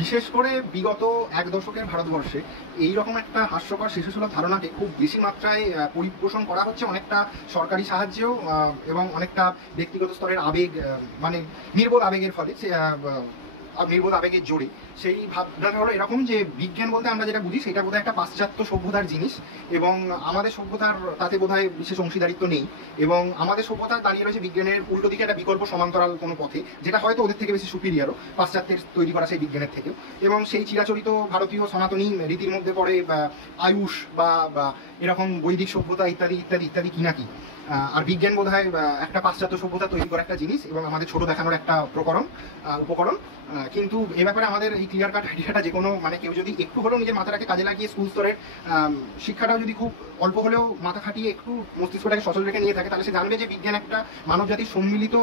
বিশেষ করে বিগত এক দশকের ভারতবর্ষে এইরকম একটা হাস্যকর শিশুসুলভ ধারণাকে খুব বেশি মাত্রায় পরিপোষণ করা হচ্ছে, অনেকটা সরকারি সাহায্যেও এবং অনেকটা ব্যক্তিগত স্তরের আবেগ, মানে নির্বোধ আবেগের ফলে নির্বোধ আবেগের জোরে। সেই ভাবনাটা হলো এরকম যে বিজ্ঞান বলতে আমরা যেটা বুঝি সেটা বোধহয় একটা পাশ্চাত্য সভ্যতার জিনিস, এবং আমাদের সভ্যতার তাতে বোধহয় বিশেষ অংশীদারিত্ব নেই, এবং আমাদের সভ্যতা দাঁড়িয়ে রয়েছে বিজ্ঞানের উল্টো দিকে একটা বিকল্প সমান্তরাল কোনো পথে, যেটা হয়তো ওদের থেকে বেশি সুপিরিয়ারও, পাশ্চাত্যের তৈরি করা সেই বিজ্ঞানের থেকেও। এবং সেই চিরাচরিত ভারতীয় সনাতনী রীতির মধ্যে পড়ে আয়ুষ বা এরকম বৈদিক সভ্যতা ইত্যাদি ইত্যাদি ইত্যাদি কি না কি। আর বিজ্ঞান বোধহয় একটা পাশ্চাত্য সভ্যতা তৈরি করা একটা জিনিস এবং আমাদের ছোট দেখানোর একটা উপকরণ। কিন্তু এ ব্যাপারে আমাদের এই ক্লিয়ার কাট আইডিয়াটা যে কোনো, মানে কেউ যদি একটু হলেও নিজের মাথাটাকে কাজে লাগিয়ে স্কুল স্তরের শিক্ষাটাও যদি খুব অল্প হলেও মাথা খাটিয়ে একটু মস্তিষ্কটাকে সচল রেখে নিয়ে থাকে, তাহলে সে জানবে যে বিজ্ঞান একটা মানব জাতির সম্মিলিত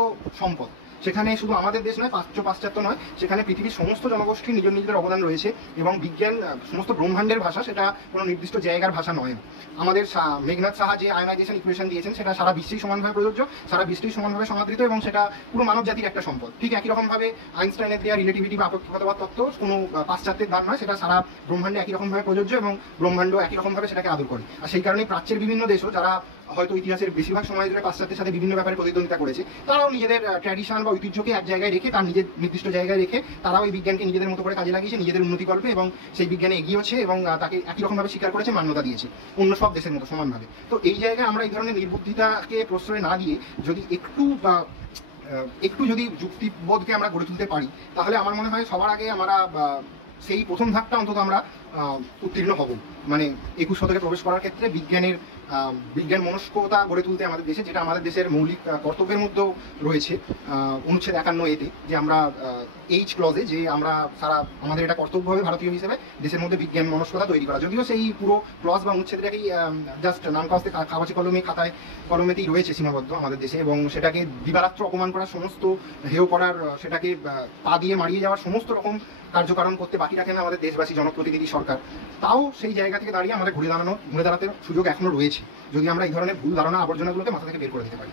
সম্পদ। সেখানে শুধু আমাদের দেশ নয়, পাশ্চাত্য নয়, সেখানে পৃথিবীর সমস্ত জনগোষ্ঠী নিজেদের অবদান রয়েছে, এবং বিজ্ঞান সমস্ত ব্রহ্মাণ্ডের ভাষা, সেটা কোনো নির্দিষ্ট জায়গার ভাষা নয়। আমাদের মেঘনাথ সাহা যে আয়নাইজেশন ইকুয়েশন দিয়েছেন সেটা সারা বিশ্বেই সমানভাবে প্রযোজ্য, সারা বিশ্বেই সমানভাবে সমাদৃত, এবং সেটা পুরো মানব জাতির একটা সম্পদ। ঠিক একই রকমভাবে আইনস্টাইনের দেওয়া রিলেটিভিটি বা আপেক্ষিকতাবাদ তত্ত্ব কোনো পাশ্চাত্যের দান নয়, সেটা সারা ব্রহ্মাণ্ডে একই রকমভাবে প্রযোজ্য, এবং ব্রহ্মাণ্ড একই রকমভাবে সেটাকে আদর করে। আর সেই কারণেই প্রাচ্যের বিভিন্ন দেশও, যারা হয়তো ইতিহাসের বেশিরভাগ সময় ধরে পাশ্চাত্যের সাথে বিভিন্ন ব্যাপারে প্রতিদ্বন্দ্বিতা করেছে, তারাও নিজেদের ট্র্যাডিশন বা ঐতিহ্যকে এক জায়গায় রেখে, তার নিজের নির্দিষ্ট জায়গায় রেখে, তারাও এই বিজ্ঞানকে নিজেদের মতো করে কাজে লাগিয়েছে নিজেদের উন্নতিকল্পে, এবং সেই বিজ্ঞানে এগিয়েছে এবং তাকে একই রকমভাবে স্বীকার করেছে, মান্যতা দিয়েছে অন্য সব দেশের মতো সমানভাবে। তো এই জায়গায় আমরা এই ধরনের নির্বুদ্ধিতাকে প্রশ্রয় না দিয়ে যদি একটু যদি যুক্তিবোধকে আমরা গড়ে তুলতে পারি, তাহলে আমার মনে হয় সবার আগে আমরা সেই প্রথম ধাপটা অন্তত আমরা উত্তীর্ণ হব। মানে 21 শতকে প্রবেশ করার ক্ষেত্রে বিজ্ঞান মনস্কতা গড়ে তুলতে আমাদের দেশে, যেটা আমাদের দেশের মৌলিক কর্তব্যের মধ্যেও রয়েছে অনুচ্ছেদ 51A-তে, যে আমরা এইচ ক্লজে, যে আমরা আমাদের এটা কর্তব্য হবে ভারতীয় হিসেবে দেশের মধ্যে বিজ্ঞান মনস্কতা তৈরি করা। যদিও সেই পুরো ক্লজ বা অনুচ্ছেদটাকেই জাস্ট নাম কাগজে কাগজে কলমে খাতায় কলমেতেই রয়েছে সীমাবদ্ধ আমাদের দেশে, এবং সেটাকে দিবারাত্র অপমান করার, সমস্ত হেয় করার, সেটাকে পা দিয়ে মারিয়ে যাওয়ার সমস্ত রকম কার্যকারণ করতে বাকি রাখে না আমাদের দেশবাসী, জনপ্রতিনিধি, সরকার। তাও সেই জায়গা থেকে দাঁড়িয়ে আমাদের ঘুরে দাঁড়াতে সুযোগ এখনো রয়েছে, যদি আমরা এই ধরনের ভুল ধারণা, আবর্জনাগুলোকে মাথা থেকে বের করে দিতে পারি।